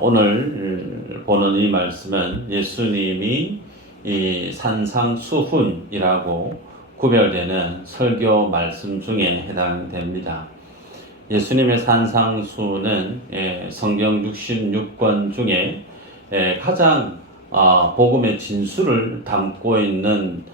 오늘 보는 이 말씀은 예수님이 이 산상수훈이라고 구별되는 설교 말씀 중에 해당됩니다. 예수님의 산상수훈은 성경 66권 중에 가장 복음의 진수를 담고 있는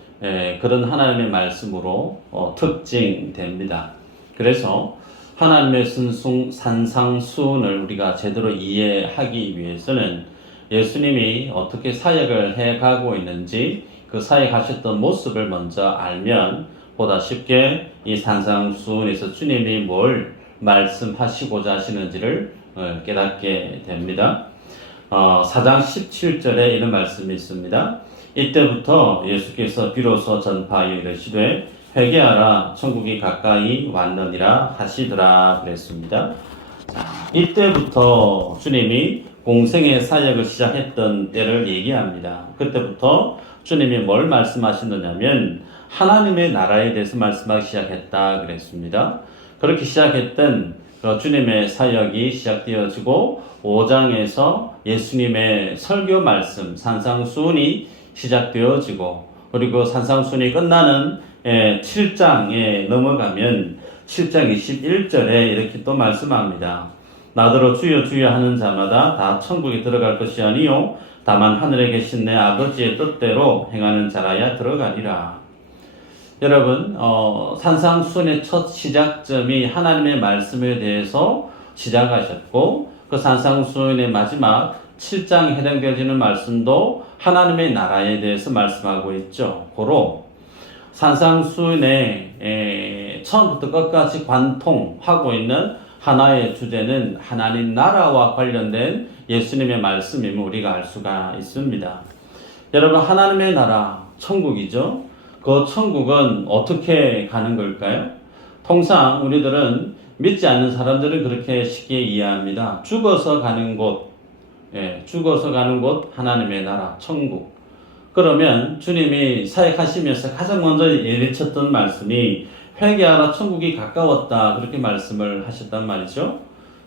그런 하나님의 말씀으로 특징됩니다. 그래서 하나님의 산상수훈을 우리가 제대로 이해하기 위해서는 예수님이 어떻게 사역을 해가고 있는지 그 사역하셨던 모습을 먼저 알면 보다 쉽게 이 산상수훈에서 주님이 뭘 말씀하시고자 하시는지를 깨닫게 됩니다. 4장 17절에 이런 말씀이 있습니다. 이때부터 예수께서 비로소 전파하여 이르시되 회개하라 천국이 가까이 왔느니라 하시더라 그랬습니다. 이때부터 주님이 공생의 사역을 시작했던 때를 얘기합니다. 그때부터 주님이 뭘 말씀하시느냐면 하나님의 나라에 대해서 말씀하기 시작했다 그랬습니다. 그렇게 시작했던 주님의 사역이 시작되어지고 5장에서 예수님의 설교 말씀 산상수훈이 시작되어지고 그리고 산상수훈이 끝나는 7장에 넘어가면 7장 21절에 이렇게 또 말씀합니다. 나더러 주여 주여 하는 자마다 다 천국에 들어갈 것이 아니요 다만 하늘에 계신 내 아버지의 뜻대로 행하는 자라야 들어가리라. 여러분 산상수훈의 첫 시작점이 하나님의 말씀에 대해서 시작하셨고 그 산상수훈의 마지막 7장에 해당되어지는 말씀도 하나님의 나라에 대해서 말씀하고 있죠. 고로 산상수훈의 처음부터 끝까지 관통하고 있는 하나의 주제는 하나님 나라와 관련된 예수님의 말씀임을 우리가 알 수가 있습니다. 여러분 하나님의 나라 천국이죠. 그 천국은 어떻게 가는 걸까요? 통상 우리들은 믿지 않는 사람들은 그렇게 쉽게 이해합니다. 죽어서 가는 곳, 죽어서 가는 곳 하나님의 나라 천국. 그러면 주님이 사역하시면서 가장 먼저 내리쳤던 말씀이 회개하라 천국이 가까웠다 그렇게 말씀을 하셨단 말이죠.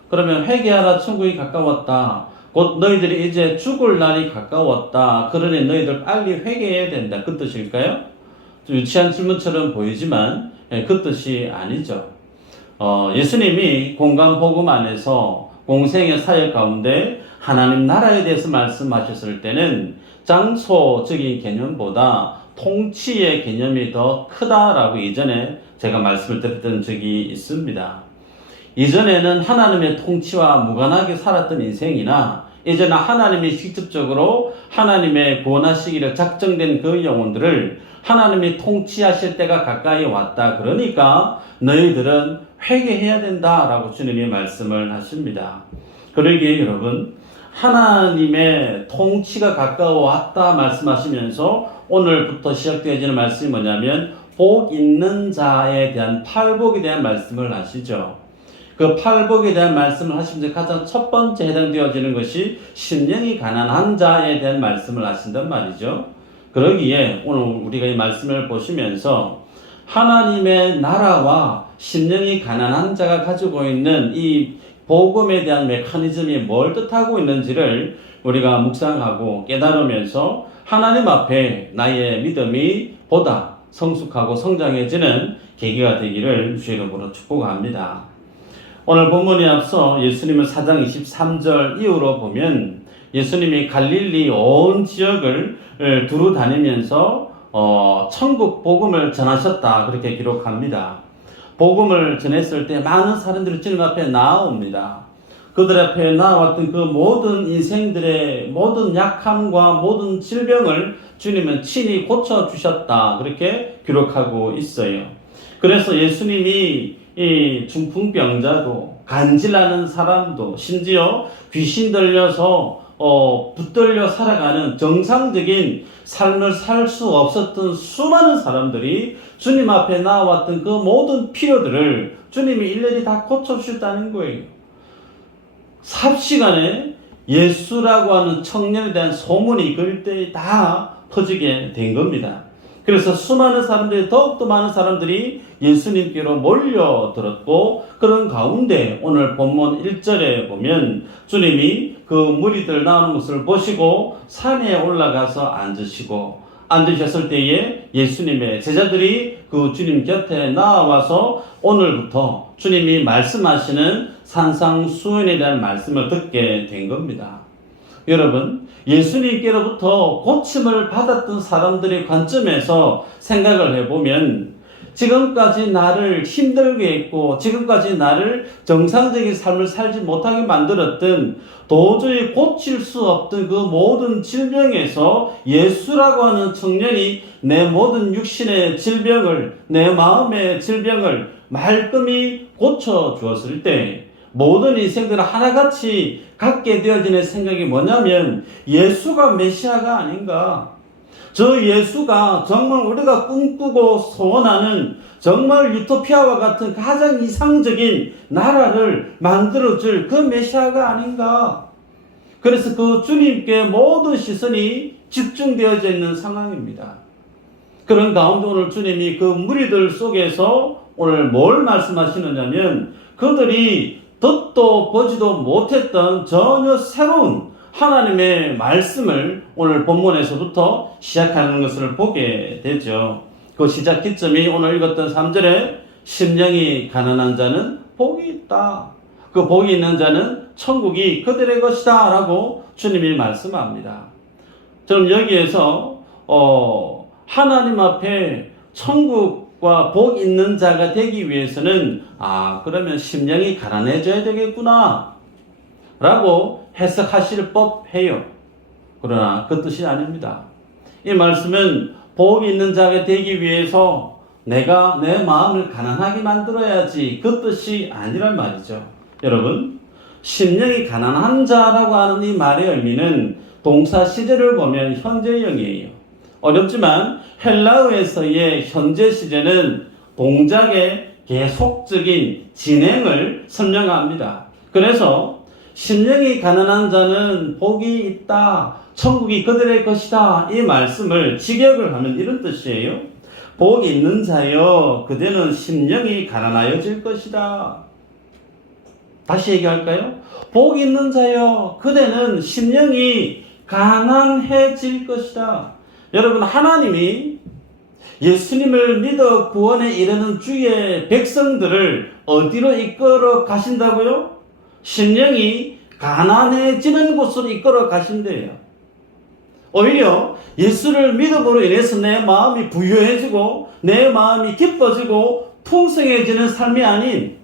그러면 회개하라 천국이 가까웠다 곧 너희들이 이제 죽을 날이 가까웠다 그러니 너희들 빨리 회개해야 된다 그 뜻일까요? 좀 유치한 질문처럼 보이지만 그 뜻이 아니죠. 예수님이 공간복음 안에서 공생의 사역 가운데 하나님 나라에 대해서 말씀하셨을 때는 장소적인 개념보다 통치의 개념이 더 크다라고 이전에 제가 말씀을 드렸던 적이 있습니다. 이전에는 하나님의 통치와 무관하게 살았던 인생이나 이제는 하나님이 직접적으로 하나님의 구원하시기를 작정된 그 영혼들을 하나님이 통치하실 때가 가까이 왔다. 그러니까 너희들은 회개해야 된다라고 주님이 말씀을 하십니다. 그러기에 여러분 하나님의 통치가 가까워 왔다 말씀하시면서 오늘부터 시작되어지는 말씀이 뭐냐면 복 있는 자에 대한 팔복에 대한 말씀을 하시죠. 그 팔복에 대한 말씀을 하시면서 가장 첫 번째 해당되어지는 것이 심령이 가난한 자에 대한 말씀을 하신단 말이죠. 그러기에 오늘 우리가 이 말씀을 보시면서 하나님의 나라와 심령이 가난한 자가 가지고 있는 이 복음에 대한 메커니즘이 뭘 뜻하고 있는지를 우리가 묵상하고 깨달으면서 하나님 앞에 나의 믿음이 보다 성숙하고 성장해지는 계기가 되기를 주의 이름으로 축복합니다. 오늘 본문에 앞서 예수님은 4장 23절 이후로 보면 예수님이 갈릴리 온 지역을 두루 다니면서 천국 복음을 전하셨다 그렇게 기록합니다. 복음을 전했을 때 많은 사람들이 주님 앞에 나아옵니다. 그들 앞에 나아왔던 그 모든 인생들의 모든 약함과 모든 질병을 주님은 친히 고쳐주셨다 그렇게 기록하고 있어요. 그래서 예수님이 이 중풍병자도 간질나는 사람도 심지어 귀신 들려서 붙들려 살아가는 정상적인 삶을 살 수 없었던 수많은 사람들이 주님 앞에 나왔던 그 모든 필요들을 주님이 일일이 다 고쳐주셨다는 거예요. 삽시간에 예수라고 하는 청년에 대한 소문이 그때 다 퍼지게 된 겁니다. 그래서 수많은 사람들이, 더욱더 많은 사람들이 예수님께로 몰려들었고, 그런 가운데 오늘 본문 1절에 보면 주님이 그 무리들 나오는 것을 보시고 산에 올라가서 앉으셨을 때에 예수님의 제자들이 그 주님 곁에 나와서 오늘부터 주님이 말씀하시는 산상수훈에 대한 말씀을 듣게 된 겁니다. 여러분, 예수님께로부터 고침을 받았던 사람들의 관점에서 생각을 해보면 지금까지 나를 힘들게 했고 지금까지 나를 정상적인 삶을 살지 못하게 만들었던, 도저히 고칠 수 없던 그 모든 질병에서 예수라고 하는 청년이 내 모든 육신의 질병을, 내 마음의 질병을 말끔히 고쳐주었을 때 모든 인생들은 하나같이 갖게 되어지는 생각이 뭐냐면 예수가 메시아가 아닌가. 저 예수가 정말 우리가 꿈꾸고 소원하는 정말 유토피아와 같은 가장 이상적인 나라를 만들어줄 그 메시아가 아닌가. 그래서 그 주님께 모든 시선이 집중되어져 있는 상황입니다. 그런 가운데 오늘 주님이 그 무리들 속에서 오늘 뭘 말씀하시느냐면 그들이 듣도 보지도 못했던 전혀 새로운 하나님의 말씀을 오늘 본문에서부터 시작하는 것을 보게 되죠. 그 시작 기점이 오늘 읽었던 3절에 심령이 가난한 자는 복이 있다. 그 복이 있는 자는 천국이 그들의 것이다 라고 주님이 말씀합니다. 저는 여기에서 하나님 앞에 천국과 복 있는 자가 되기 위해서는 그러면 심령이 가난해져야 되겠구나 라고 해석하실 법해요. 그러나 그 뜻이 아닙니다. 이 말씀은 복 있는 자가 되기 위해서 내가 내 마음을 가난하게 만들어야지, 그 뜻이 아니란 말이죠. 여러분, 심령이 가난한 자라고 하는 이 말의 의미는 동사 시제를 보면 현재형이에요. 어렵지만 헬라어에서의 현재 시제는 동작의 계속적인 진행을 설명합니다. 그래서 심령이 가난한 자는 복이 있다, 천국이 그들의 것이다, 이 말씀을 직역을 하면 이런 뜻이에요. 복이 있는 자여 그대는 심령이 가난하여질 것이다. 다시 얘기할까요? 복이 있는 자여 그대는 심령이 가난해질 것이다. 여러분, 하나님이 예수님을 믿어 구원에 이르는 주의 백성들을 어디로 이끌어 가신다고요? 심령이 가난해지는 곳으로 이끌어 가신대요. 오히려 예수를 믿음으로 인해서 내 마음이 부유해지고 내 마음이 기뻐지고 풍성해지는 삶이 아닌,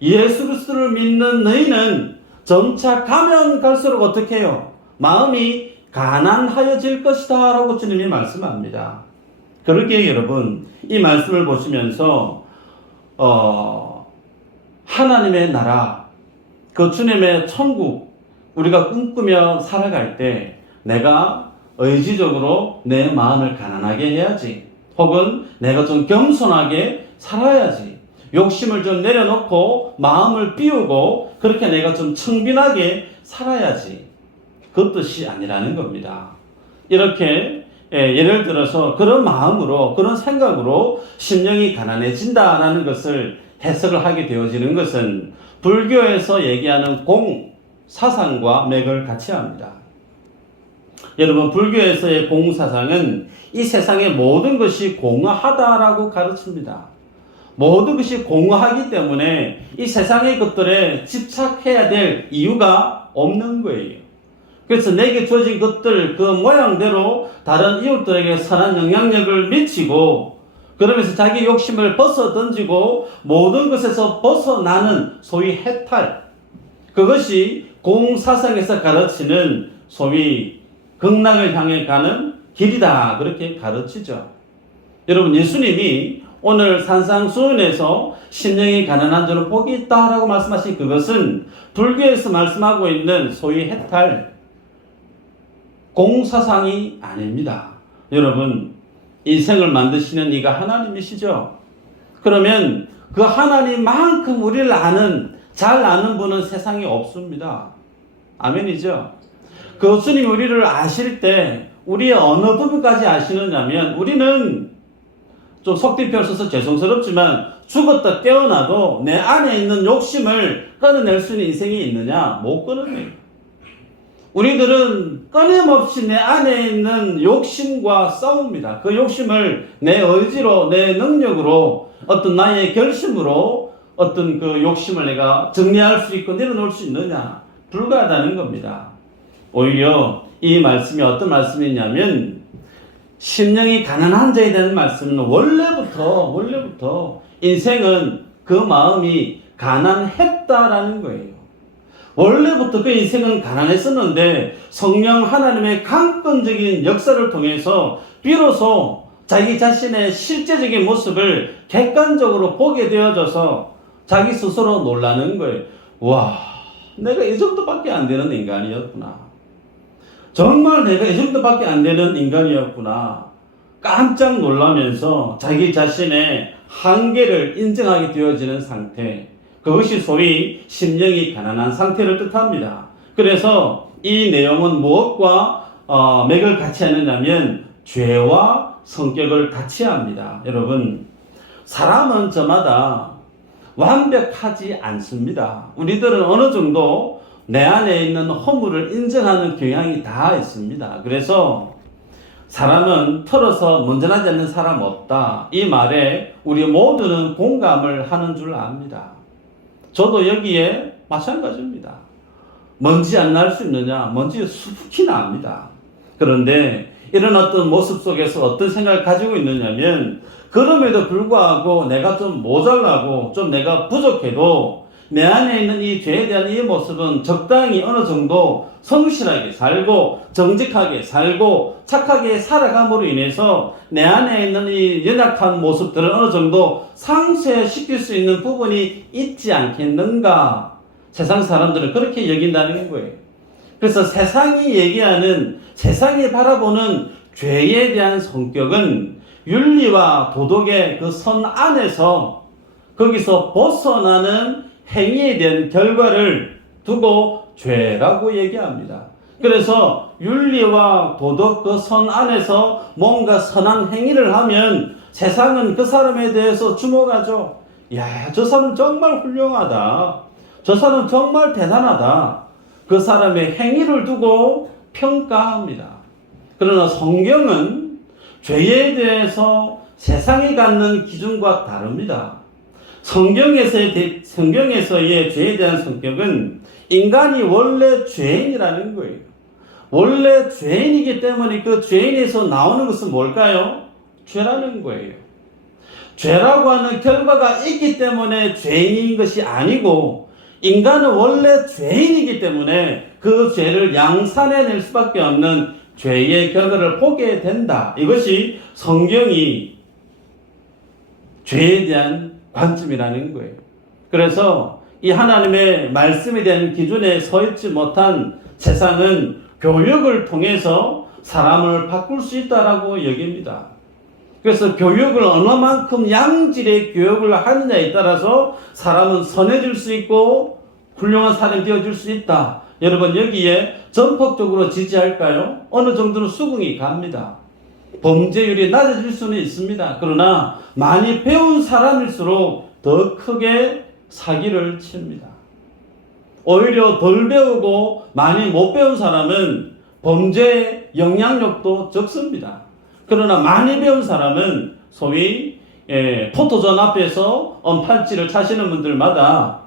예수 그리스도를 믿는 너희는 점차 가면 갈수록 어떻게 해요? 마음이 가난하여질 것이다 라고 주님이 말씀합니다. 그러기에 여러분, 이 말씀을 보시면서 하나님의 나라, 그 주님의 천국 우리가 꿈꾸며 살아갈 때 내가 의지적으로 내 마음을 가난하게 해야지, 혹은 내가 좀 겸손하게 살아야지, 욕심을 좀 내려놓고 마음을 비우고 그렇게 내가 좀 청빈하게 살아야지, 그 뜻이 아니라는 겁니다. 이렇게 예를 들어서 그런 마음으로, 그런 생각으로 심령이 가난해진다라는 것을 해석을 하게 되어지는 것은 불교에서 얘기하는 공사상과 맥을 같이 합니다. 여러분, 불교에서의 공사상은 이 세상의 모든 것이 공허하다라고 가르칩니다. 모든 것이 공허하기 때문에 이 세상의 것들에 집착해야 될 이유가 없는 거예요. 그래서 내게 주어진 것들 그 모양대로 다른 이웃들에게 선한 영향력을 미치고, 그러면서 자기 욕심을 벗어 던지고 모든 것에서 벗어나는 소위 해탈, 그것이 공사상에서 가르치는 소위 극락을 향해 가는 길이다, 그렇게 가르치죠. 여러분, 예수님이 오늘 산상수훈에서 심령이 가난한 자는 복이 있다라고 말씀하신 그것은 불교에서 말씀하고 있는 소위 해탈, 공사상이 아닙니다. 여러분, 인생을 만드시는 이가 하나님이시죠. 그러면 그 하나님만큼 우리를 잘 아는 분은 세상에 없습니다. 아멘이죠. 그 주님이 우리를 아실 때 우리의 어느 부분까지 아시느냐면, 우리는 좀 속된 표현 써서 죄송스럽지만 죽었다 깨어나도 내 안에 있는 욕심을 끊어낼 수 있는 인생이 있느냐? 못 끊어내요. 우리들은 끊임없이 내 안에 있는 욕심과 싸웁니다. 그 욕심을 내 의지로, 내 능력으로, 어떤 나의 결심으로 어떤 그 욕심을 내가 정리할 수 있고 내려놓을 수 있느냐? 불가하다는 겁니다. 오히려 이 말씀이 어떤 말씀이냐면 심령이 가난한 자에 대한 말씀은 원래부터 인생은 그 마음이 가난했다라는 거예요. 원래부터 그 인생은 가난했었는데 성령 하나님의 강권적인 역사를 통해서 비로소 자기 자신의 실제적인 모습을 객관적으로 보게 되어져서 자기 스스로 놀라는 거예요. 와, 내가 이 정도밖에 안 되는 인간이었구나. 정말 내가 이 정도밖에 안 되는 인간이었구나. 깜짝 놀라면서 자기 자신의 한계를 인정하게 되어지는 상태. 그것이 소위 심령이 가난한 상태를 뜻합니다. 그래서 이 내용은 무엇과 맥을 같이 하느냐면 죄와 성격을 같이 합니다. 여러분, 사람은 저마다 완벽하지 않습니다. 우리들은 어느 정도 내 안에 있는 허물을 인정하는 경향이 다 있습니다. 그래서 사람은 털어서 문전하지 않는 사람 없다. 이 말에 우리 모두는 공감을 하는 줄 압니다. 저도 여기에 마찬가지입니다. 먼지 안 날 수 있느냐? 먼지 수북히 납니다. 그런데 이런 어떤 모습 속에서 어떤 생각을 가지고 있느냐면 그럼에도 불구하고 내가 좀 모자라고 좀 내가 부족해도 내 안에 있는 이 죄에 대한 이 모습은 적당히 어느 정도 성실하게 살고 정직하게 살고 착하게 살아감으로 인해서 내 안에 있는 이 연약한 모습들을 어느 정도 상쇄시킬 수 있는 부분이 있지 않겠는가. 세상 사람들은 그렇게 여긴다는 거예요. 그래서 세상이 얘기하는, 세상이 바라보는 죄에 대한 성격은 윤리와 도덕의 그 선 안에서 거기서 벗어나는 행위에 대한 결과를 두고 죄라고 얘기합니다. 그래서 윤리와 도덕 그 선 안에서 뭔가 선한 행위를 하면 세상은 그 사람에 대해서 주목하죠. 야, 저 사람 정말 훌륭하다. 저 사람 정말 대단하다. 그 사람의 행위를 두고 평가합니다. 그러나 성경은 죄에 대해서 세상이 갖는 기준과 다릅니다. 성경에서의 죄에 대한 성격은 인간이 원래 죄인이라는 거예요. 원래 죄인이기 때문에 그 죄인에서 나오는 것은 뭘까요? 죄라는 거예요. 죄라고 하는 결과가 있기 때문에 죄인인 것이 아니고 인간은 원래 죄인이기 때문에 그 죄를 양산해낼 수밖에 없는 죄의 결과를 보게 된다. 이것이 성경이 죄에 대한 관점이라는 거예요. 그래서 이 하나님의 말씀에 대한 기준에 서 있지 못한 세상은 교육을 통해서 사람을 바꿀 수 있다라고 여깁니다. 그래서 교육을 얼마만큼 양질의 교육을 하느냐에 따라서 사람은 선해질 수 있고 훌륭한 사람이 되어질 수 있다. 여러분, 여기에 전폭적으로 지지할까요? 어느 정도는 수긍이 갑니다. 범죄율이 낮아질 수는 있습니다. 그러나 많이 배운 사람일수록 더 크게 사기를 칩니다. 오히려 덜 배우고 많이 못 배운 사람은 범죄 영향력도 적습니다. 그러나 많이 배운 사람은 소위 포토존 앞에서 언팔찌를 차시는 분들마다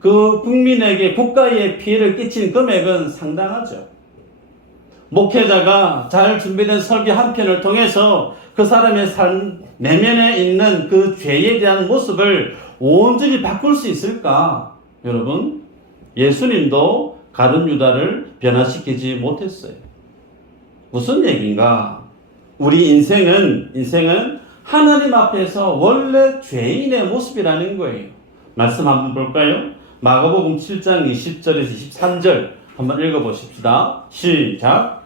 그 국민에게 국가에 피해를 끼친 금액은 상당하죠. 목회자가 잘 준비된 설교 한 편을 통해서 그 사람의 삶 내면에 있는 그 죄에 대한 모습을 온전히 바꿀 수 있을까? 여러분, 예수님도 가룟 유다를 변화시키지 못했어요. 무슨 얘기인가? 우리 인생은 하나님 앞에서 원래 죄인의 모습이라는 거예요. 말씀 한번 볼까요? 마가복음 7장 20절에서 23절 한번 읽어보십시다. 시작.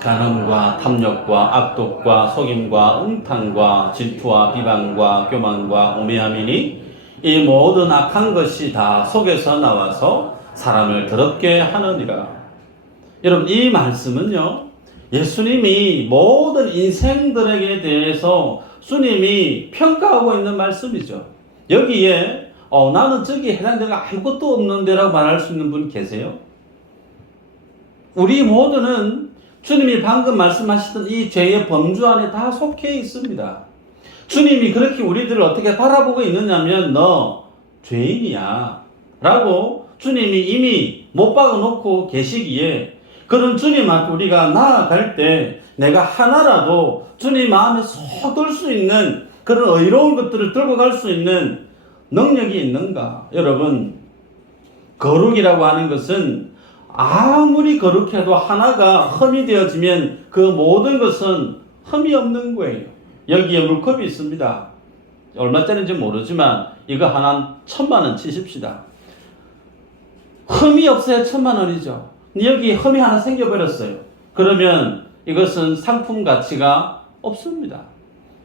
간음과 탐욕과 악독과 속임과 음탕과 질투와 비방과 교만과 우매함이니 이 모든 악한 것이 다 속에서 나와서 사람을 더럽게 하느니라. 여러분, 이 말씀은요, 예수님이 모든 인생들에게 대해서 주님이 평가하고 있는 말씀이죠. 여기에 나는 저기 해당되는 아무것도 없는데 라고 말할 수 있는 분 계세요? 우리 모두는 주님이 방금 말씀하시던 이 죄의 범주 안에 다 속해 있습니다. 주님이 그렇게 우리들을 어떻게 바라보고 있느냐면 너 죄인이야 라고 주님이 이미 못 박아놓고 계시기에 그런 주님 앞에 우리가 나아갈 때 내가 하나라도 주님 마음에 쏙 들 수 있는 그런 의로운 것들을 들고 갈 수 있는 능력이 있는가? 여러분, 거룩이라고 하는 것은 아무리 거룩해도 하나가 흠이 되어지면 그 모든 것은 흠이 없는 거예요. 여기에 물컵이 있습니다. 얼마짜리인지 모르지만 이거 하나 1,000,000원 치십시다. 흠이 없어야 1,000,000원이죠. 여기 흠이 하나 생겨버렸어요. 그러면 이것은 상품 가치가 없습니다.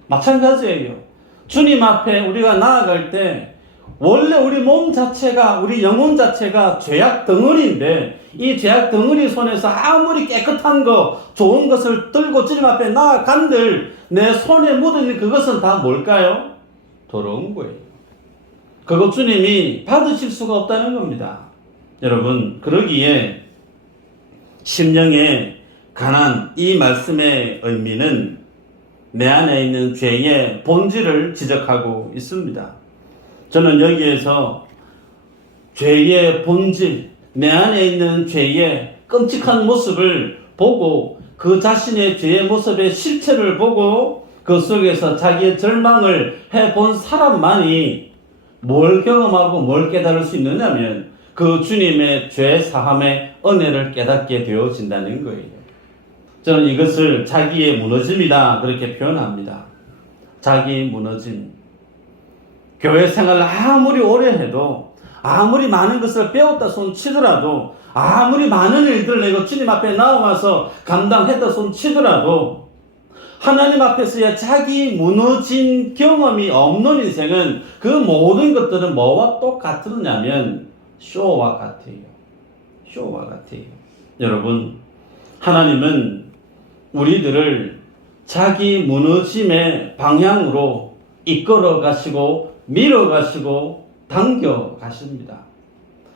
마찬가지예요. 주님 앞에 우리가 나아갈 때 원래 우리 몸 자체가, 우리 영혼 자체가 죄악 덩어리인데 이 죄악 덩어리 손에서 아무리 깨끗한 거, 좋은 것을 들고 주님 앞에 나아간들 내 손에 묻어있는 그것은 다 뭘까요? 더러운 거예요. 그거 주님이 받으실 수가 없다는 겁니다. 여러분, 그러기에 심령의 가난, 이 말씀의 의미는 내 안에 있는 죄의 본질을 지적하고 있습니다. 저는 여기에서 죄의 본질, 내 안에 있는 죄의 끔찍한 모습을 보고 그 자신의 죄의 모습의 실체를 보고 그 속에서 자기의 절망을 해본 사람만이 뭘 경험하고 뭘 깨달을 수 있느냐면 그 주님의 죄 사함의 은혜를 깨닫게 되어진다는 거예요. 저는 이것을 자기의 무너짐이다 그렇게 표현합니다. 자기 무너짐. 교회 생활을 아무리 오래 해도 아무리 많은 것을 배웠다 손 치더라도 아무리 많은 일들을 내가 주님 앞에 나와서 감당했다 손 치더라도 하나님 앞에서의 자기 무너진 경험이 없는 인생은 그 모든 것들은 뭐와 똑같으냐면 쇼와 같아요. 쇼와 같아요. 여러분, 하나님은 우리들을 자기 무너짐의 방향으로 이끌어 가시고 밀어 가시고 당겨 가십니다.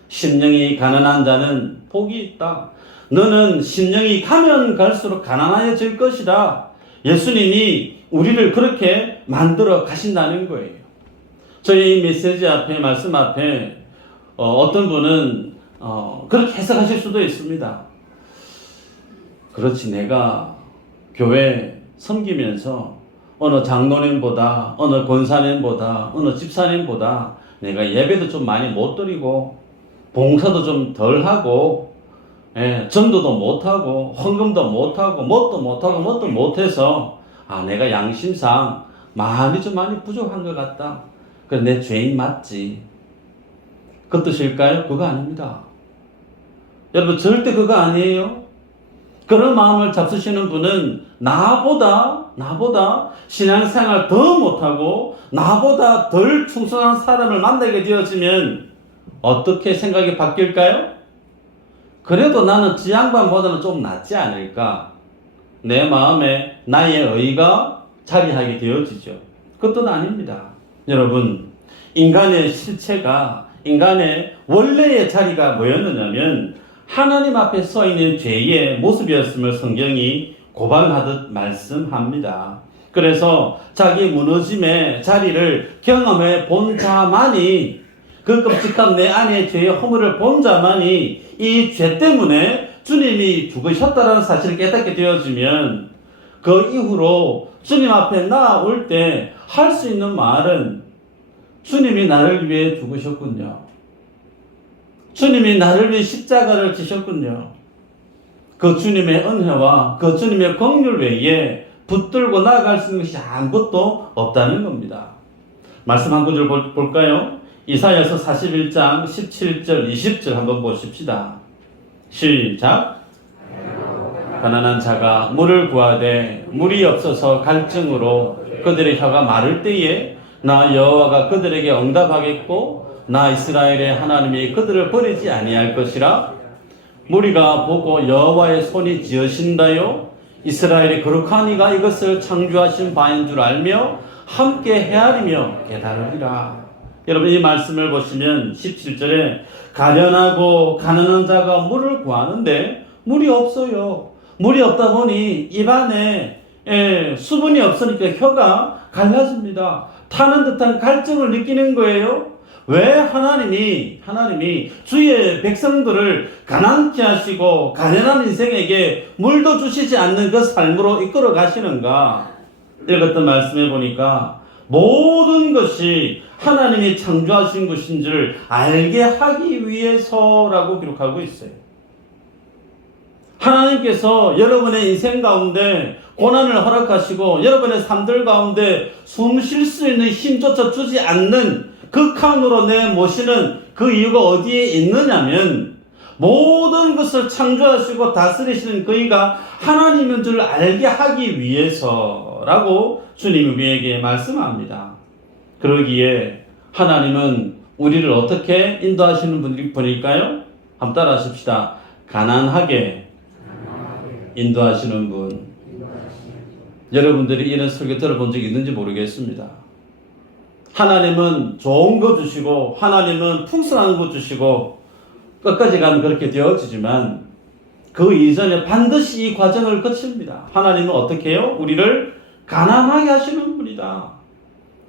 심령이 가난한 자는 복이 있다. 너는 심령이 가면 갈수록 가난해질 것이다. 예수님이 우리를 그렇게 만들어 가신다는 거예요. 저희 이 메시지 앞에, 말씀 앞에 어떤 분은 그렇게 해석하실 수도 있습니다. 그렇지, 내가 교회 섬기면서 어느 장로님보다, 어느 권사님보다, 어느 집사님보다 내가 예배도 좀 많이 못 드리고 봉사도 좀 덜 하고 전도도 못하고 헌금도 못하고 뭣도 못해서 내가 양심상 많이 부족한 것 같다. 그래, 내 죄인 맞지. 그 뜻일까요? 그거 아닙니다. 여러분, 절대 그거 아니에요. 그런 마음을 잡수시는 분은 나보다 신앙생활 더 못하고 나보다 덜 충성한 사람을 만나게 되어지면 어떻게 생각이 바뀔까요? 그래도 나는 지 양반보다는 좀 낫지 않을까? 내 마음에 나의 의가 자리하게 되어지죠. 그 뜻 아닙니다. 여러분, 인간의 실체가, 인간의 원래의 자리가 뭐였느냐면 하나님 앞에 서 있는 죄의 모습이었음을 성경이 고발하듯 말씀합니다. 그래서 자기 무너짐의 자리를 경험해 본 자만이, 그 끔찍한 내 안의 죄의 허물을 본 자만이 이 죄 때문에 주님이 죽으셨다는 사실을 깨닫게 되어지면 그 이후로 주님 앞에 나아올 때 할 수 있는 말은 주님이 나를 위해 죽으셨군요. 주님이 나를 위해 십자가를 지셨군요. 그 주님의 은혜와 그 주님의 긍휼 외에 붙들고 나아갈 수 있는 것이 아무것도 없다는 겁니다. 말씀 한 구절 볼까요? 이사야서 41장 17절 20절 한번 보십시다. 시작. 가난한 자가 물을 구하되 물이 없어서 갈증으로 그들의 혀가 마를 때에 나 여호와가 그들에게 응답하겠고 나 이스라엘의 하나님이 그들을 버리지 아니할 것이라. 무리가 보고 여호와의 손이 지으신다요 이스라엘이 거룩한 이가 이것을 창조하신 바인 줄 알며 함께 헤아리며 깨달으리라. 여러분 이 말씀을 보시면 17절에 가련하고 가난한 자가 물을 구하는데 물이 없어요. 물이 없다 보니 입안에 수분이 없으니까 혀가 갈라집니다. 타는 듯한 갈증을 느끼는 거예요. 왜 하나님이 주의 백성들을 가난케 하시고 가련한 인생에게 물도 주시지 않는 그 삶으로 이끌어 가시는가? 읽었던 말씀해 보니까 모든 것이 하나님이 창조하신 것인 줄 알게 하기 위해서라고 기록하고 있어요. 하나님께서 여러분의 인생 가운데 고난을 허락하시고 여러분의 삶들 가운데 숨 쉴 수 있는 힘조차 주지 않는 극한으로 내모시는 그 이유가 어디에 있느냐면 모든 것을 창조하시고 다스리시는 그이가 하나님인 줄 알게 하기 위해서라고 주님이 우리에게 말씀합니다. 그러기에 하나님은 우리를 어떻게 인도하시는 분일까요? 한번 따라 하십시다. 가난하게 인도하시는 분. 여러분들이 이런 설교 들어본 적이 있는지 모르겠습니다. 하나님은 좋은 거 주시고 하나님은 풍성한 거 주시고 끝까지 가면 그렇게 되어지지만 그 이전에 반드시 이 과정을 거칩니다. 하나님은 어떻게 해요? 우리를 가난하게 하시는 분이다.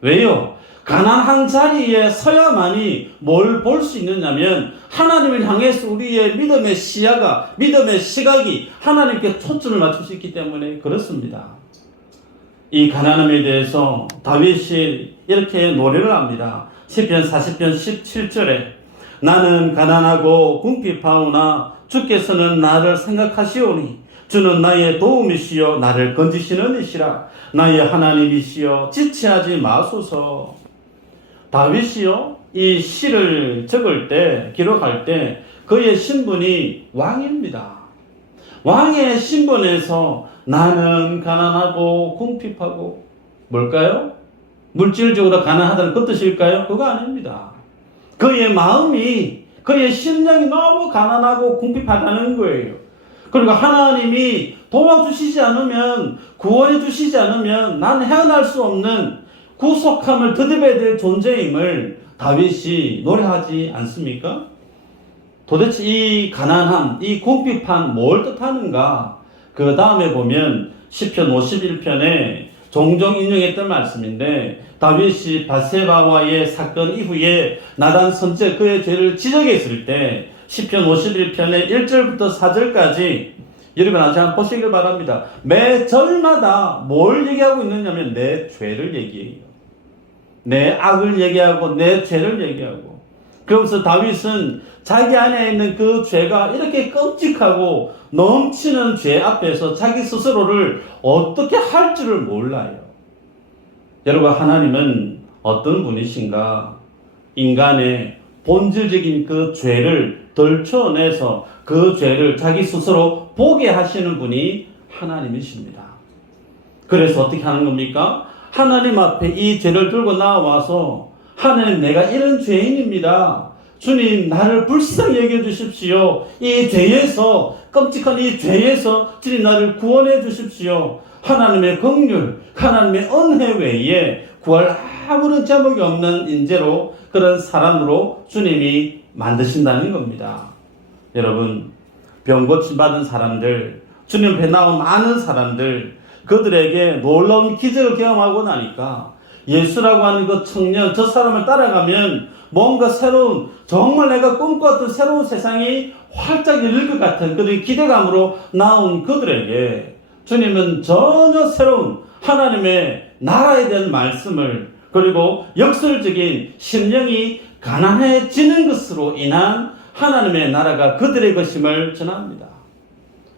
왜요? 가난한 자리에 서야만이 뭘 볼 수 있느냐면 하나님을 향해서 우리의 믿음의 시야가, 믿음의 시각이 하나님께 초점을 맞출 수 있기 때문에 그렇습니다. 이 가난함에 대해서 다윗이 이렇게 노래를 합니다. 시편 40편 17절에 나는 가난하고 궁핍하오나 주께서는 나를 생각하시오니 주는 나의 도움이시여 나를 건지시는 이시라. 나의 하나님이시여 지체하지 마소서. 다윗이요 이 시를 적을 때 기록할 때 그의 신분이 왕입니다. 왕의 신분에서 나는 가난하고 궁핍하고 뭘까요? 물질적으로 가난하다는 그 뜻일까요? 그거 아닙니다. 그의 마음이 그의 심령이 너무 가난하고 궁핍하다는 거예요. 그리고 하나님이 도와주시지 않으면 구원해 주시지 않으면 난 헤어날 수 없는 구속함을 덧입어야 될 존재임을 다윗이 노래하지 않습니까? 도대체 이 가난함, 이 궁핍함 뭘 뜻하는가? 그 다음에 보면 시편 51편에 종종 인용했던 말씀인데 다윗이 바세바와의 사건 이후에 나단 선제 그의 죄를 지적했을 때 시편 51편의 1절부터 4절까지 여러분 한번 보시길 바랍니다. 매 절마다 뭘 얘기하고 있느냐면 내 죄를 얘기해요. 내 악을 얘기하고 내 죄를 얘기하고 그러면서 다윗은 자기 안에 있는 그 죄가 이렇게 끔찍하고 넘치는 죄 앞에서 자기 스스로를 어떻게 할 줄을 몰라요. 여러분 하나님은 어떤 분이신가? 인간의 본질적인 그 죄를 덜쳐내서 그 죄를 자기 스스로 보게 하시는 분이 하나님이십니다. 그래서 어떻게 하는 겁니까? 하나님 앞에 이 죄를 들고 나와서 하나님 내가 이런 죄인입니다. 주님 나를 불쌍히 여겨주십시오. 이 죄에서 끔찍한 이 죄에서 주님 나를 구원해 주십시오. 하나님의 긍휼, 하나님의 은혜 외에 구할 아무런 제목이 없는 인재로 그런 사람으로 주님이 만드신다는 겁니다. 여러분 병 고침받은 사람들, 주님 앞에 나온 많은 사람들 그들에게 놀라운 기적을 경험하고 나니까 예수라고 하는 그 청년 저 사람을 따라가면 뭔가 새로운 정말 내가 꿈꿔왔던 새로운 세상이 활짝 열릴 것 같은 그런 기대감으로 나온 그들에게 주님은 전혀 새로운 하나님의 나라에 대한 말씀을 그리고 역설적인 심령이 가난해지는 것으로 인한 하나님의 나라가 그들의 것임을 전합니다.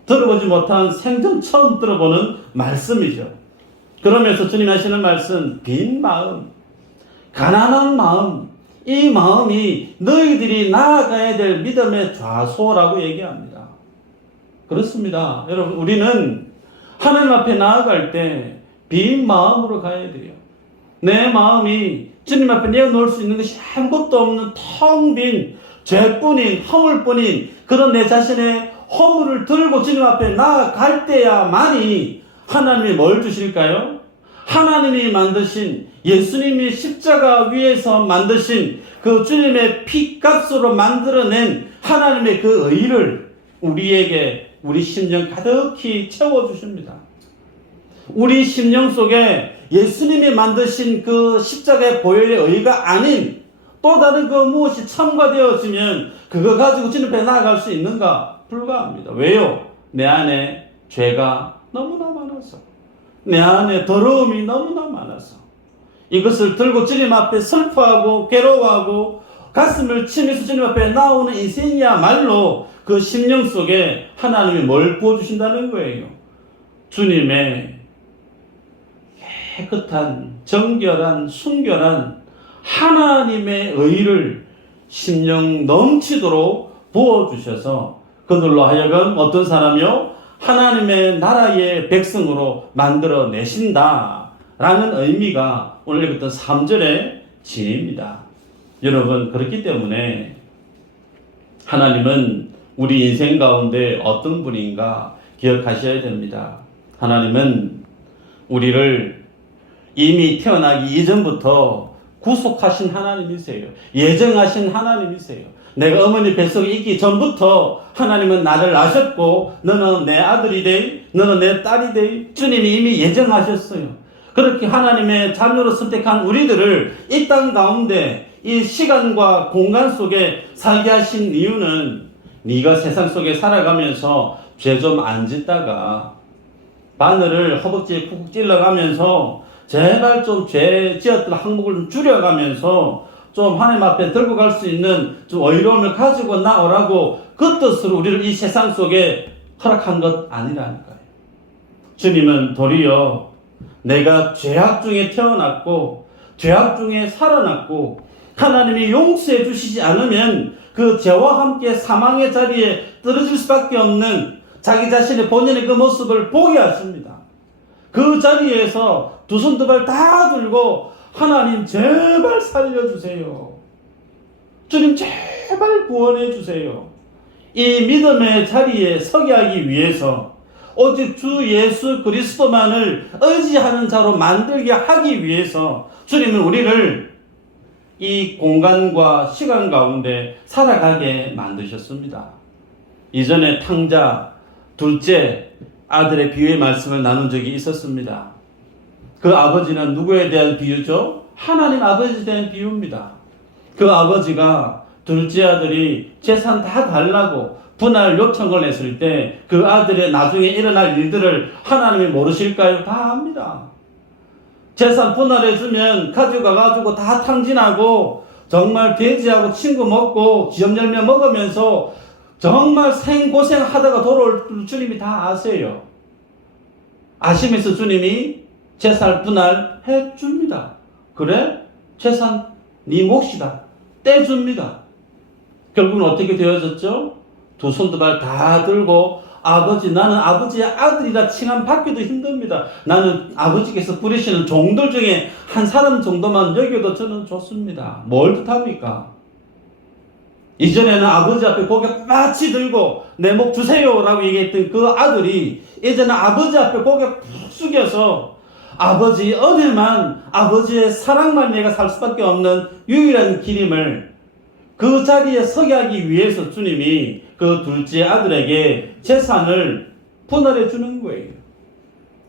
들어보지 못한 생전 처음 들어보는 말씀이죠. 그러면서 주님 하시는 말씀 빈 마음, 가난한 마음 이 마음이 너희들이 나아가야 될 믿음의 좌소라고 얘기합니다. 그렇습니다. 여러분 우리는 하나님 앞에 나아갈 때 빈 마음으로 가야 돼요. 내 마음이 주님 앞에 내어놓을 수 있는 것이 아무것도 없는 텅 빈 죄뿐인 허물뿐인 그런 내 자신의 허물을 들고 주님 앞에 나아갈 때야만이 하나님이 뭘 주실까요? 하나님이 만드신 예수님이 십자가 위에서 만드신 그 주님의 피값으로 만들어낸 하나님의 그 의를 우리에게 우리 심령 가득히 채워주십니다. 우리 심령 속에 예수님이 만드신 그 십자가의 보혈의 의가 아닌 또 다른 그 무엇이 첨가되어지면 그거 가지고 주님 앞에 나아갈 수 있는가? 불가합니다. 왜요? 내 안에 죄가 너무나 많아서, 내 안에 더러움이 너무나 많아서 이것을 들고 주님 앞에 슬퍼하고 괴로워하고 가슴을 치면서 주님 앞에 나오는 인생이야말로 그 심령 속에 하나님이 뭘 부어주신다는 거예요. 주님의 깨끗한 정결한 순결한 하나님의 의를 심령 넘치도록 부어주셔서 그들로 하여금 어떤 사람이요? 하나님의 나라의 백성으로 만들어내신다 라는 의미가 오늘 읽었던 3절의 진입니다. 여러분, 그렇기 때문에 하나님은 우리 인생 가운데 어떤 분인가 기억하셔야 됩니다. 하나님은 우리를 이미 태어나기 이전부터 구속하신 하나님이세요. 예정하신 하나님이세요. 내가 어머니 뱃속에 있기 전부터 하나님은 나를 아셨고 너는 내 아들이 되이 너는 내 딸이 되이 주님이 이미 예정하셨어요. 그렇게 하나님의 자녀로 선택한 우리들을 이 땅 가운데 이 시간과 공간 속에 살게 하신 이유는 네가 세상 속에 살아가면서 죄 좀 안 짓다가 바늘을 허벅지에 쿡쿡 찔러가면서 제발 좀 죄 지었던 항목을 좀 줄여가면서 좀 하나님 앞에 들고 갈 수 있는 좀 의로움을 가지고 나오라고 그 뜻으로 우리를 이 세상 속에 허락한 것 아니라니까요. 주님은 도리어 내가 죄악 중에 태어났고 죄악 중에 살아났고 하나님이 용서해 주시지 않으면 그 죄와 함께 사망의 자리에 떨어질 수밖에 없는 자기 자신의 본연의 그 모습을 보게 하십니다. 그 자리에서 두 손 두 발 다 들고 하나님 제발 살려주세요. 주님 제발 구원해 주세요. 이 믿음의 자리에 서게 하기 위해서 오직 주 예수 그리스도만을 의지하는 자로 만들게 하기 위해서 주님은 우리를 이 공간과 시간 가운데 살아가게 만드셨습니다. 이전에 탕자 둘째 아들의 비유의 말씀을 나눈 적이 있었습니다. 그 아버지는 누구에 대한 비유죠? 하나님 아버지에 대한 비유입니다. 그 아버지가 둘째 아들이 재산 다 달라고 분할 요청을 했을 때 그 아들의 나중에 일어날 일들을 하나님이 모르실까요? 다 압니다. 재산 분할해주면 가지고 가가지고 다 탕진하고 정말 돼지하고 친구 먹고 기업열매 먹으면서 정말 생고생하다가 돌아올 주님이 다 아세요. 아시면서 주님이 재산 분할해 줍니다. 그래? 재산 네 몫이다. 떼줍니다. 결국은 어떻게 되어졌죠? 두 손 두 발 다 들고 아버지 나는 아버지의 아들이라 칭함 받기도 힘듭니다. 나는 아버지께서 부리시는 종들 중에 한 사람 정도만 여겨도 저는 좋습니다. 뭘 뜻합니까? 이전에는 아버지 앞에 고개 빳이 들고 내 목 주세요 라고 얘기했던 그 아들이 이제는 아버지 앞에 고개 푹 숙여서 아버지 은혜만 아버지의 사랑만 내가 살 수밖에 없는 유일한 길임을 그 자리에 서게 하기 위해서 주님이 그 둘째 아들에게 재산을 분할해 주는 거예요.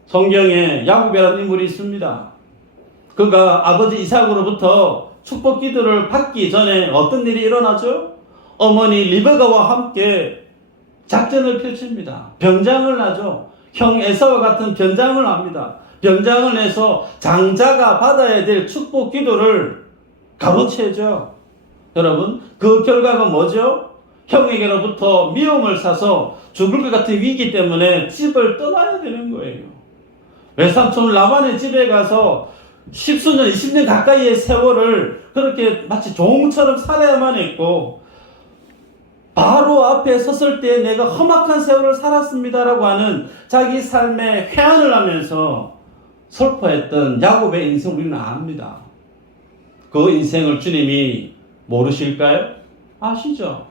성경에 야곱이라는 인물이 있습니다. 그가 아버지 이삭으로부터 축복 기도를 받기 전에 어떤 일이 일어나죠? 어머니 리베가와 함께 작전을 펼칩니다. 변장을 하죠. 형 에사와 같은 변장을 합니다. 변장을 해서 장자가 받아야 될 축복 기도를 가로채죠. 여러분, 그 결과가 뭐죠? 형에게로부터 미움을 사서 죽을 것 같은 위기 때문에 집을 떠나야 되는 거예요. 외삼촌 라반의 집에 가서 10수년, 20년 가까이의 세월을 그렇게 마치 종처럼 살아야만 했고, 바로 앞에 섰을 때 내가 험악한 세월을 살았습니다라고 하는 자기 삶에 회한을 하면서 슬퍼했던 야곱의 인생 우리는 압니다. 그 인생을 주님이 모르실까요? 아시죠?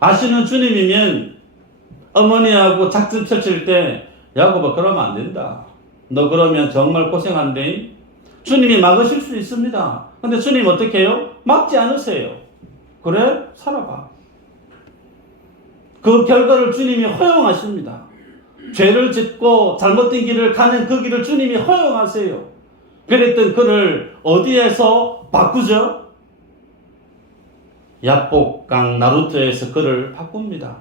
아시는 주님이면 어머니하고 작전 펼칠 때 야곱아 그러면 안 된다. 너 그러면 정말 고생한대. 주님이 막으실 수 있습니다. 근데 주님 어떻게 해요? 막지 않으세요. 그래? 살아봐. 그 결과를 주님이 허용하십니다. 죄를 짓고 잘못된 길을 가는 그 길을 주님이 허용하세요. 그랬던 그를 어디에서 바꾸죠? 야복강 나루토에서 그를 바꿉니다.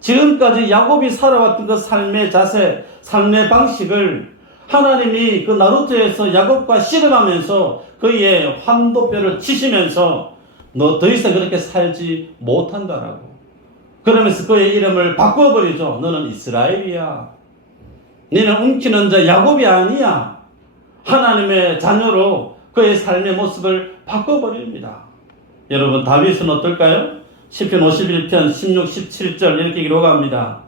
지금까지 야곱이 살아왔던 그 삶의 자세, 삶의 방식을 하나님이 그 나루토에서 야곱과 씨름하면서 그의 환도뼈를 치시면서 너 더 이상 그렇게 살지 못한다라고. 그러면서 그의 이름을 바꿔버리죠. 너는 이스라엘이야. 너는 움키는 자 야곱이 아니야. 하나님의 자녀로 그의 삶의 모습을 바꿔버립니다. 여러분 다윗은 어떨까요? 시편 51편 16, 17절 이렇게 기록합니다.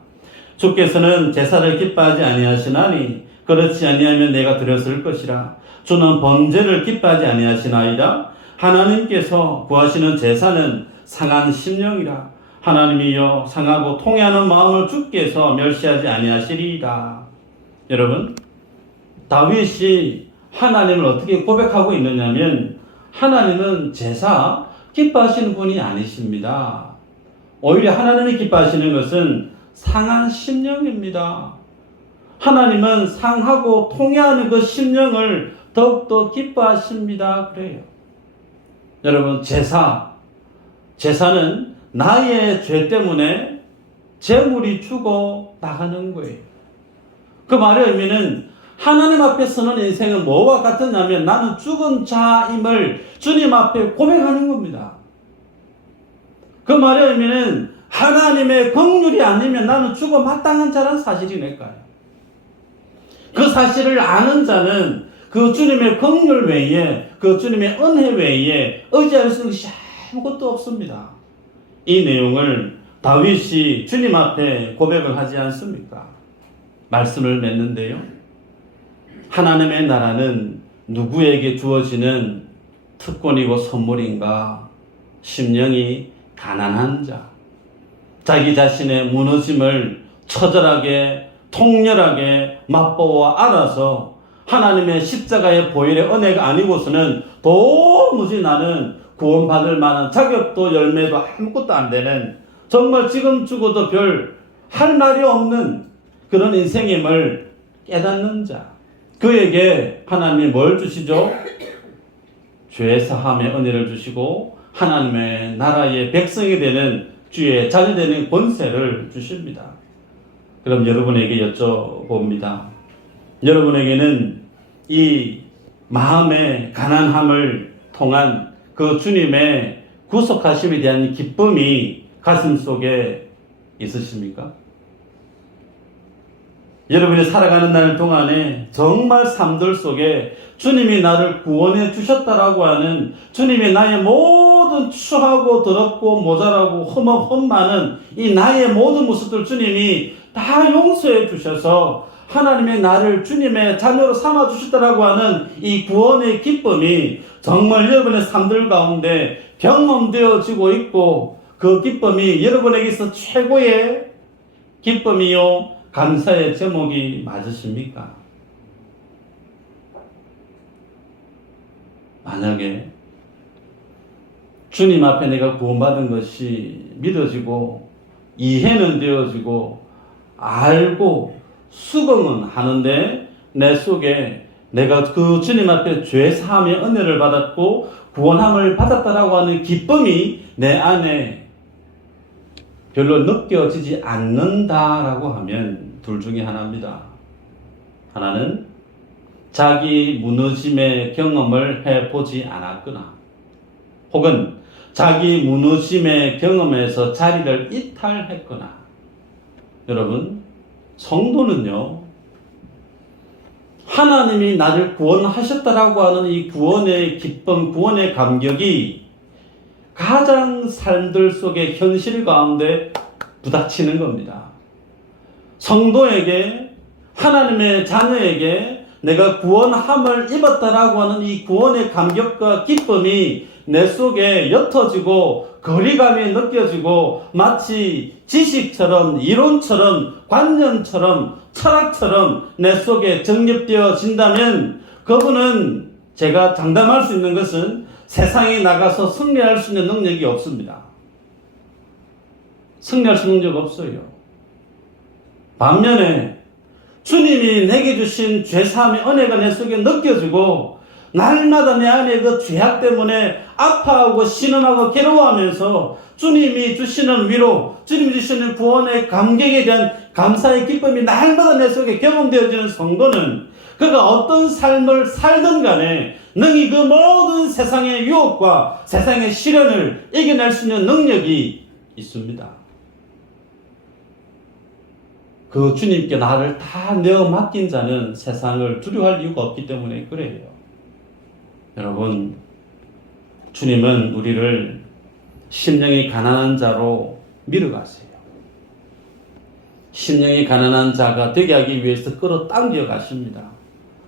주께서는 제사를 기뻐하지 아니하시나니 그렇지 아니하면 내가 드렸을 것이라. 주는 번제를 기뻐하지 아니하시나이다. 하나님께서 구하시는 제사는 상한 심령이라. 하나님이여 상하고 통회하는 마음을 주께서 멸시하지 아니하시리이다. 여러분 다윗이 하나님을 어떻게 고백하고 있느냐면 하나님은 제사 기뻐하시는 분이 아니십니다. 오히려 하나님이 기뻐하시는 것은 상한 심령입니다. 하나님은 상하고 통회하는 그 심령을 더욱더 기뻐하십니다. 그래요. 여러분 제사는 나의 죄 때문에 재물이 죽어 나가는 거예요. 그 말의 의미는 하나님 앞에 서는 인생은 뭐와 같으냐면 나는 죽은 자임을 주님 앞에 고백하는 겁니다. 그 말의 의미는 하나님의 긍휼이 아니면 나는 죽어 마땅한 자라는 사실이니까요. 그 사실을 아는 자는 그 주님의 긍휼 외에 그 주님의 은혜 외에 의지할 수 있는 것이 아무것도 없습니다. 이 내용을 다윗이 주님 앞에 고백을 하지 않습니까? 말씀을 맺는데요. 하나님의 나라는 누구에게 주어지는 특권이고 선물인가? 심령이 가난한 자, 자기 자신의 무너짐을 처절하게 통렬하게 맛보아 알아서 하나님의 십자가의 보혈의 은혜가 아니고서는 도무지 나는 구원받을 만한 자격도 열매도 아무것도 안 되는 정말 지금 죽어도 별 할 말이 없는 그런 인생임을 깨닫는 자, 그에게 하나님이 뭘 주시죠? 죄사함의 은혜를 주시고 하나님의 나라의 백성이 되는 주의 자녀 되는 권세를 주십니다. 그럼 여러분에게 여쭤봅니다. 여러분에게는 이 마음의 가난함을 통한 그 주님의 구속하심에 대한 기쁨이 가슴속에 있으십니까? 여러분이 살아가는 날 동안에 정말 삶들 속에 주님이 나를 구원해 주셨다라고 하는 주님이 나의 모든 추하고 더럽고 모자라고 험하는 이 나의 모든 모습들 주님이 다 용서해 주셔서 하나님의 나를 주님의 자녀로 삼아 주셨다라고 하는 이 구원의 기쁨이 정말 여러분의 삶들 가운데 경험되어지고 있고 그 기쁨이 여러분에게서 최고의 기쁨이요 감사의 제목이 맞으십니까? 만약에 주님 앞에 내가 구원받은 것이 믿어지고 이해는 되어지고 알고 수긍은 하는데 내 속에 내가 그 주님 앞에 죄 사함의 은혜를 받았고 구원함을 받았다라고 하는 기쁨이 내 안에 별로 느껴지지 않는다라고 하면 둘 중에 하나입니다. 하나는 자기 무너짐의 경험을 해보지 않았거나 혹은 자기 무너짐의 경험에서 자리를 이탈했거나. 여러분 성도는요 하나님이 나를 구원하셨다라고 하는 이 구원의 기쁨, 구원의 감격이 가장 삶들 속의 현실 가운데 부닥치는 겁니다. 성도에게, 하나님의 자녀에게 내가 구원함을 입었다라고 하는 이 구원의 감격과 기쁨이 내 속에 옅어지고 거리감이 느껴지고 마치 지식처럼 이론처럼 관념처럼 철학처럼 내 속에 정립되어진다면 그분은 제가 장담할 수 있는 것은 세상에 나가서 승리할 수 있는 능력이 없습니다. 승리할 수 있는 능력 없어요. 반면에 주님이 내게 주신 죄사함의 은혜가 내 속에 느껴지고 날마다 내 안에 그 죄악 때문에 아파하고 신음하고 괴로워하면서 주님이 주시는 위로, 주님이 주시는 구원의 감격에 대한 감사의 기쁨이 날마다 내 속에 경험되어지는 성도는 그가 어떤 삶을 살든 간에 능히 그 모든 세상의 유혹과 세상의 시련을 이겨낼 수 있는 능력이 있습니다. 그 주님께 나를 다 내어 맡긴 자는 세상을 두려워할 이유가 없기 때문에 그래요. 여러분, 주님은 우리를 심령이 가난한 자로 밀어가세요. 심령이 가난한 자가 되게 하기 위해서 끌어당겨 가십니다.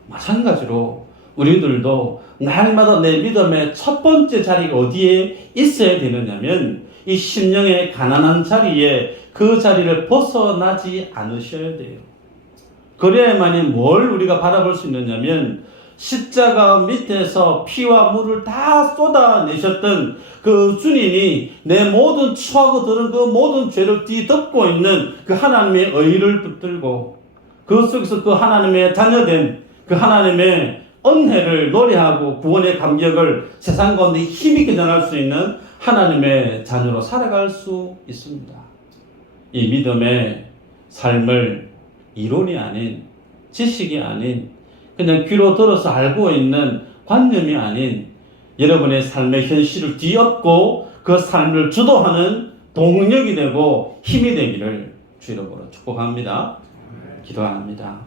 마찬가지로 우리들도 날마다 내 믿음의 첫 번째 자리가 어디에 있어야 되느냐면 이 심령의 가난한 자리에 그 자리를 벗어나지 않으셔야 돼요. 그래야만이 뭘 우리가 바라볼 수 있느냐면 십자가 밑에서 피와 물을 다 쏟아내셨던 그 주님이 내 모든 추하고 들은 그 모든 죄를 뒤덮고 있는 그 하나님의 의를 붙들고 그 속에서 그 하나님의 자녀된 그 하나님의 은혜를 노래하고 구원의 감격을 세상 가운데 힘있게 전할 수 있는 하나님의 자녀로 살아갈 수 있습니다. 이 믿음의 삶을 이론이 아닌 지식이 아닌 그냥 귀로 들어서 알고 있는 관념이 아닌 여러분의 삶의 현실을 뒤엎고 그 삶을 주도하는 동력이 되고 힘이 되기를 주 이름으로 축복합니다. 기도합니다.